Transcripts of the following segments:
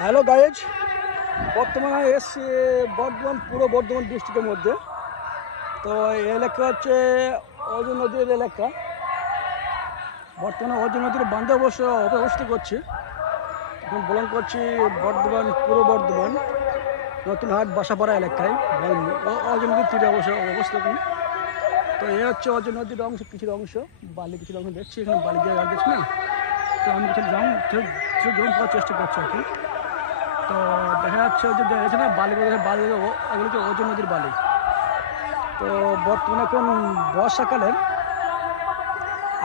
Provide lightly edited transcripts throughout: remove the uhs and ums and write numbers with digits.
Hello guys, বর্তমানে এসছি বর্ধমান, পূর্ব বর্ধমান ডিস্ট্রিক্টের মধ্যে। তো এই এলাকা হচ্ছে অজয় নদীর এলাকা। বর্তমানে অজয় নদীর বান্ধে অবস্থিত করছি। এখন বলং করছি বর্ধমান, পূর্ব বর্ধমান নতুন হাট বাসাপাড়া এলাকায় অজয় নদীর তীরে অবস্থিত। তো এ হচ্ছে অজয় নদীর অংশ, কিছুর অংশ বালি, কিছুর অংশ দেখছি। এখানে বালি দিয়ে গাছ দেখছি না, তো আমি কিছু জল করার চেষ্টা করছি আর কি। তো দেখা যাচ্ছে যে এখানে বালি এগুলো হচ্ছে অজয় নদীর বালি। তো বর্তমানে এখন বর্ষাকালের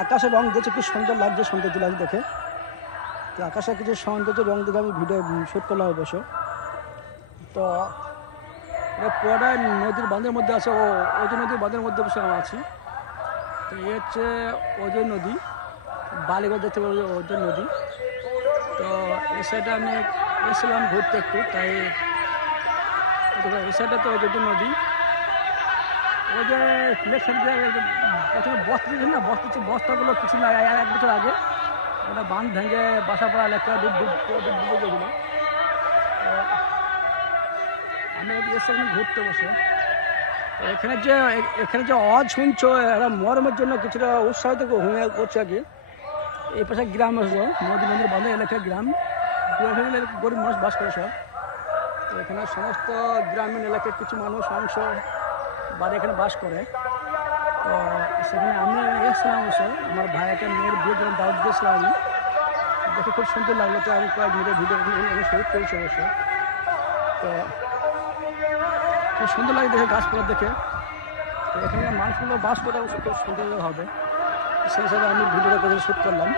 আকাশের রং দেখছে কি সুন্দর লাগছে, সৌন্দর্য লাগছে দেখে। তো আকাশের কিছু সৌন্দর্য রং দেখে আমি ভিডিও শ্যুট করলাম অবশ্য। তো পুরোটা নদীর বাঁধের মধ্যে আছে, অজয় নদীর বাঁধের মধ্যে বসে আমি আছি। তো এই হচ্ছে অজয় নদী, বালিগড় দেখতে পাবো অজয় নদী। তো এই সাইডে আমি এসেছিলাম ঘুরতে একটু, তাই এই সাইডে তো অজয় নদী। ওই যে প্রথমে বস্তা দিয়েছে না, বস্তাগুলো কিছু না, 1 বছর আগে ওটা বাঁধ ভেঙে বাসাপাড়া এলাকা ডুবে গেছিলো। আমি এসেছিলাম ঘুরতে বসে। তো এখানে যে আওয়াজ শুনছো, এরা মরমের জন্য কিছুটা উৎসাহিত করছে আর কি। এই পাশে গ্রাম আসলো, নদীর বাঁধা এলাকায় গ্রাম, গরিব মানুষ বাস করে সব। তো এখানে সমস্ত গ্রামীণ এলাকার কিছু মানুষ অংশ বাড়ি এখানে বাস করে। তো সেখানে আমি এসেছিলাম অবশ্য, আমার ভাইয়াকে মেয়ের বিয়ে যখন দাওয়াত দিয়েছিলাম আমি, দেখে খুব সুন্দর লাগলো। তো আমি কয়েক মিনিটের ভিডিও শুট করেছি অবশ্য। তো খুব সুন্দর লাগে দেখে, গাছপালা দেখে। তো এখানে মানুষগুলো বাস করে অবশ্য খুব সুন্দর হবে, সেই হিসাবে আমি ভিডিওটা করে শ্যুট করলাম।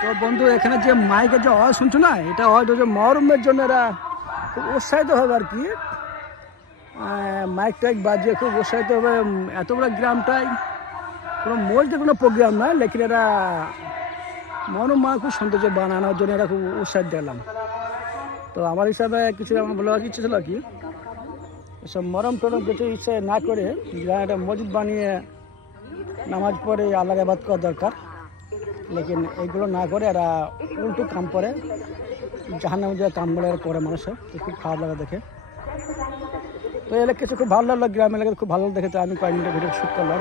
তো বন্ধু, এখানে যে মাইকের যে আওয়াজ শুনছো না, এটা হয়তো যে মহরমের জন্য এরা খুব উৎসাহিত হবে আর কি। মাইক টাইক বাজিয়ে খুব উৎসাহিত হবে। এত বড় গ্রামটাই কোনো মসজিদের কোনো প্রোগ্রাম নয়, লেকিন এরা মহরম খুব সৌন্দর্য বানানোর জন্য এরা খুব উৎসাহ দিলাম। তো আমার হিসাবে কিছু আমার বলার ইচ্ছে ছিল কি, এসব মরম টরম কিছু ইচ্ছে না করে যারা একটা মসজিদ বানিয়ে নামাজ পড়ে আল্লাহর ইবাদত করা দরকার। লেকিন এইগুলো না করে এরা উল্টো কাম করে, জাহান্নামে যে কামগুলো করে মানুষের, তো খুব খারাপ লাগে দেখে। তো এলাকা কিছু খুব ভালো লাগলো, গ্রাম এলাকায় খুব ভালো দেখে। তো আমি কয়েক মিনিটের ভিডিও শ্যুট করলাম।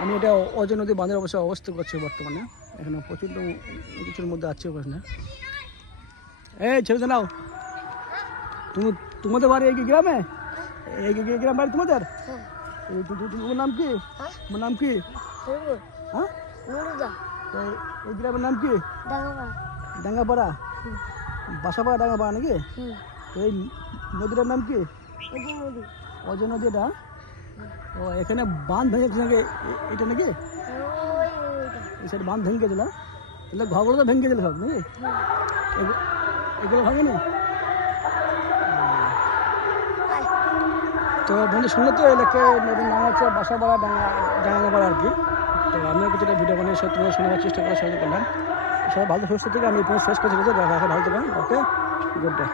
আমি এটা অজয় নদী বাঁধের অবস্থা করছি বর্তমানে। এখানে প্রচণ্ড কিছুর মধ্যে আছে ওখানে। এই ছেড়ে জানাও, তোমাদের বাড়ি এই গ্রামে? এই গ্রাম বাড়ি তোমাদের? তোমার নাম কি? তোমার নাম কি? হ্যাঁ, এই গ্রামের নাম কি? ডাঙ্গাপাড়া, বাসাপাড়া ডাঙ্গাপাড়া নাকি? এই নদীটার নাম কি? অজয় নদী। এটা ও, এখানে বাঁধ ভেঙেছে নাকি এটা নাকি? এই সাইড বাঁধ ভেঙে গেছিল, তাহলে ঘরগুলো তো ভেঙে গেছিল সব নাকি? এগুলো ভাঙেনি? তো বন্ধু শুনলে তো এলাকায় নদীর নাম হচ্ছে বাসাপাড়া ডাঙ্গাপাড়া আর কি। তো আমিও কিছুটা ভিডিও বানিয়ে সব তোমার শোনাবার চেষ্টা করার সহযোগ করলাম। সবাই ভালো সুস্থ থেকে আমি শেষ করতে দেখা ভালো থাকবেন। ওকে, গুড ডে।